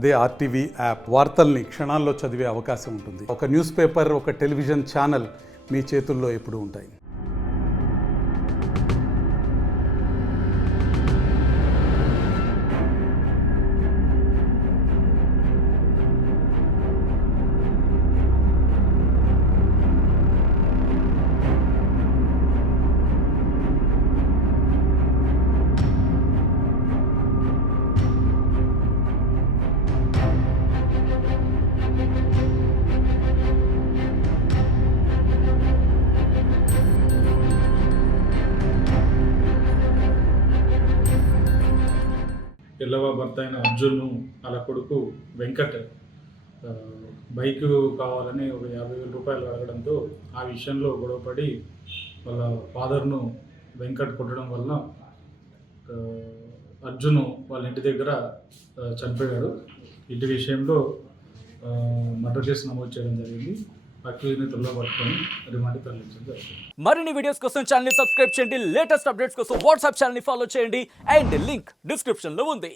అదే RTV app వార్తల్ని క్షణాల్లో చదివే అవకాశం ఉంటుంది. ఒక న్యూస్ పేపర్, ఒక టెలివిజన్ ఛానల్ మీ చేతుల్లో ఎప్పుడూ ఉంటాయి. పిల్లవ భర్త అయిన అర్జున్ అలా కొడుకు వెంకట్ బైక్ కావాలని ఒక 50,000 రూపాయలు అడగడంతో ఆ విషయంలో గొడవపడి వాళ్ళ ఫాదర్ను వెంకట్ కొట్టడం వలన అర్జున్ వాళ్ళ ఇంటి దగ్గర చనిపోయాడు. ఇంటి విషయంలో మర్డర్ కేసు నమోదు చేయడం జరిగింది. అక్యూజ్ని త్వరలో పట్టుకొని రిమాండ్కి తరలించడం జరిగింది. మరిన్ని వీడియోస్ కోసం ఛానల్ ని సబ్స్క్రైబ్ చేయండి. లేటెస్ట్ అప్డేట్స్ కోసం వాట్సాప్ ఛానల్ ని ఫాలో చేయండి. అండ్ లింక్ డిస్క్రిప్షన్ లో ఉంది.